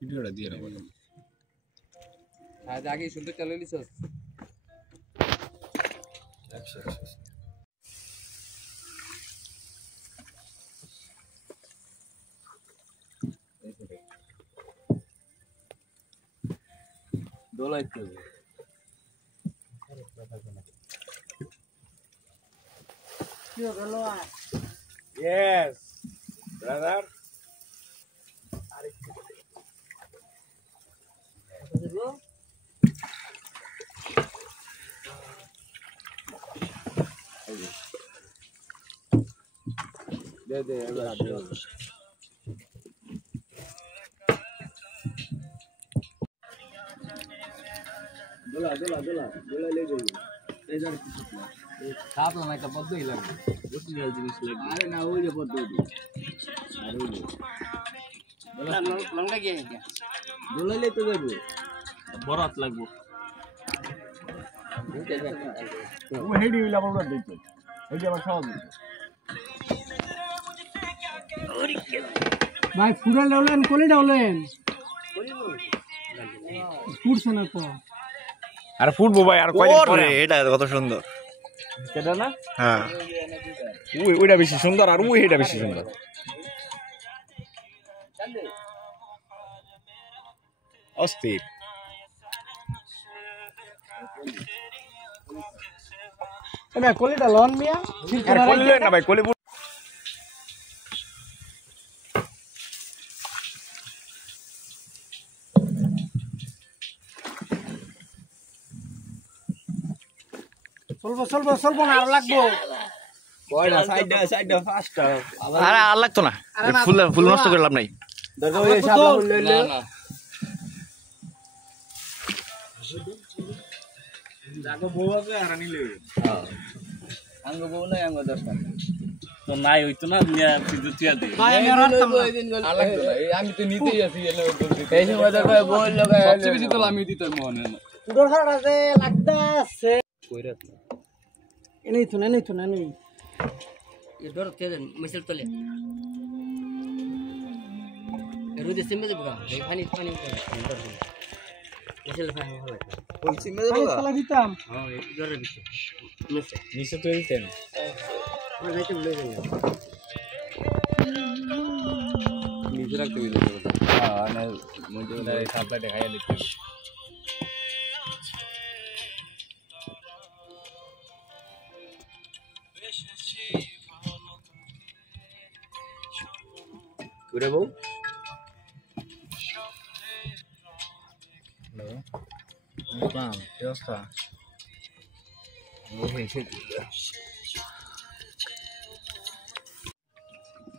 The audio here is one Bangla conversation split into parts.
ভিডিওটা দিয়ে রাখো আজ আগে শুনতে চলে নিছস দোলাইতে কি হলো Yes, brother. दे दोला ले जाइए इधर साफ ना একটা পদ্মই লাগবে বুঝতে যাও জিনিস লাগবে আরে না ওই যে পদ্মই আরে ওই दोला লংটা কি আছে दोला ले तो যাবো বরাত লাগবে ও হেডি হইলা বড় দিতে এই যে আমার সহজ ভাই ফুরা ডাউলেন কোলে ডাউলেন ফুটছে না তো আর ফুটবো ভাই আর কয়দিন পরে এটা কত সুন্দর সেটা না হ্যাঁ ওইটা বেশি সুন্দর আর ওইটা বেশি সুন্দর অস্থির না কোলেটা লন মিয়া আর কোলে না ভাই কোলে চলবো না আর লাগবো কয়টা সাইডটা ফাস্টটা আরে আর লাগতো না ফুল নষ্ট করে লাভ নাই দেখো ওই শাপলা ফুল লইলে না জাগো বউ আছে আর নিলে হ্যাঁ আঙ্গ বউ নাই আঙ্গ দরকার তো নাই হইতো না মিয়া তুইয়া দে ভাই আমি রাখতাম আর লাগতো না আমি তো নিতেই আছি এলে এই সময় দেখো বউ লাগায় সবচেয়ে বেশি তো আমি দিতে মনে না দরকার আছে লাগতাছে কইরা এনেই তো নেই এর কে দেন মিছিল তলে রোদে সিমে দেব গা এই পানি মিছিল পানি ভালো ফুল সিমে দেব সালা দিতাম হ্যাঁ এই জোরে দিতে নিচে তো দিতেন আমরা যাইতে বলে দেন নিজে রাখতে হইলো হ্যাঁ না মধ্যে শাপলাটা খাইয়া লিখতে করে বউ হ্যালো বাম কি অবস্থা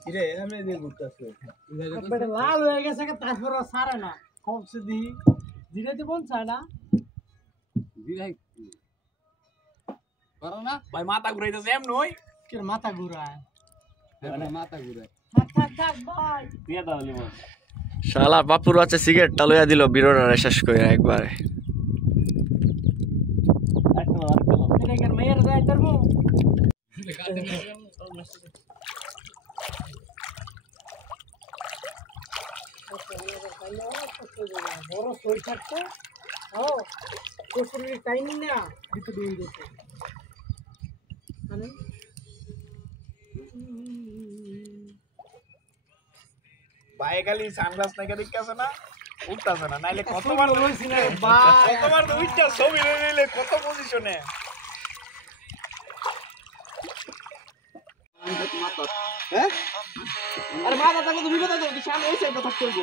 কিরে আমি দিয়ে ঘুরতেছে বেটা লাল হয়ে গেছে তারপর সারে না কমছে দি দিনে কোন চায় না দিলাই করো না ভাই মাথা ঘুরাইতেছে এম নই কি মাথা ঘুরায় মানে মাথা ঘুরায় থাক ভাই দিয়া দাও লিমন শালা বাপুর বাচ্চা সিগারেটটা লইয়া দিল বিরোধটা শেষ করে একবারে এটা কেন মেয়ের যায় তোরবো বড় সই থাকতো ও কসুরির টাইম না দিতে দিন দিতে মানে ভাই খালি সানগ্লাস নাকি দেখতেছ না উঠতাছে না নাইলে কতবার লইছি না কতবার দুইটা ছবি লইলে কত পজিশনে হ্যাঁ আরে মাথা থাকো তুমি কথা তো সামনে এসে কথা করবো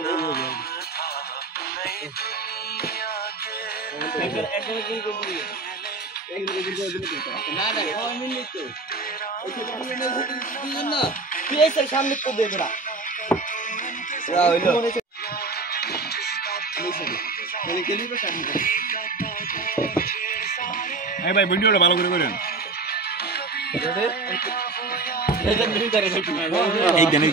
না না কয় মিনিট তো না তুই এসে সামনে তো দে বড়া হইলো এই ভাই ভিডিওটা ভালো করে করেন এই দেন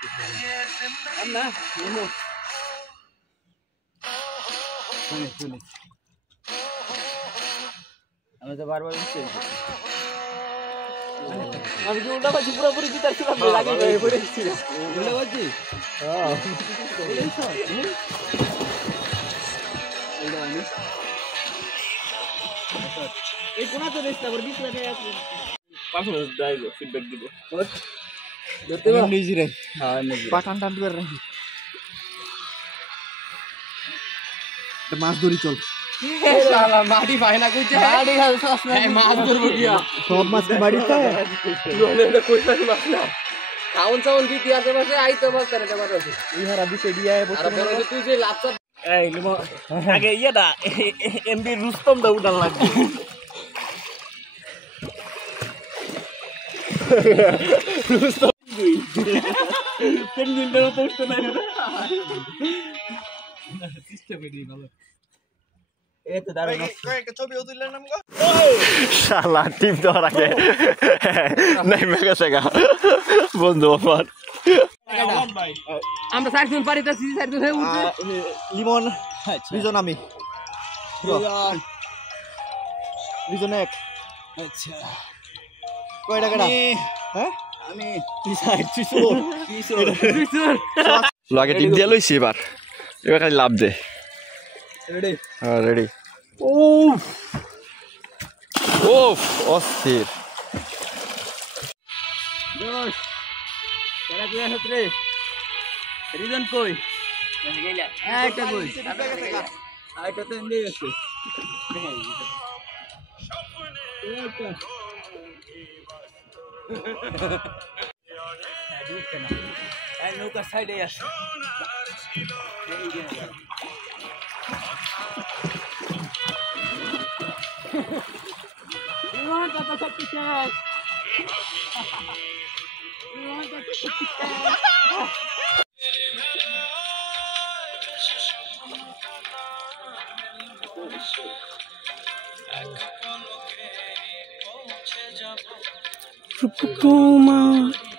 না নেমো শুনি আমি তো বারবার উঠছি আমি কি উল্টা পাচ্ছি পুরোপুরি গিটার ছিল লাগে পড়ে গেছি উল্টা পাচ্ছি এই কোনা তো দেখতে আবার 20 লাখ আছে 5 মিনিট যাইবো ফিডব্যাক দিব ধরতে পারো নিজে রে হ্যাঁ নিজে পাঠান টান করে রাখি মাছ ধরি চল শালা মাটি পায় না কইছে মাটি খাস না মাছ ধরবো গিয়া সব মাছ কি বাড়িতে লোনে না কইছে মাছ না খাউন চাউন দিতে আছে বসে আইতো মাছ করে দেবার আছে এই হারা দিছে দিয়া বসে আর বলে তুই যে লাচ্চা এই লিমো আগে ইয়েটা এমবি রুস্তম দা উড়ান লাগবে রুস্তম দুই তিন দিন ধরে তো উঠতে নাই না সিস্টেম এডি ভালো এই তো দাঁড়ানো কয়েকটা ছবি তুললেন আমগো শালা টিপ দেওয়ার আগে নাই মেগা সেগা বন্ধু আমার আমরা সাইড পারিতাছি সাইড হয়ে উঠছে লিমন দুজন আমি দুজন এক আচ্ছা কয়টা কেডা হ্যাঁ আমি তুই সাইড তুই লাগে টিপ দিয়ে লইছি এবার খালি লাভ দে রেডি হ্যাঁ রেডি ও অস্থির দোষ তোরা কি আসত রে রিজন কই একটা কই আইটা তো এমনি আছে এই নৌকা সাইডে আছে তোমার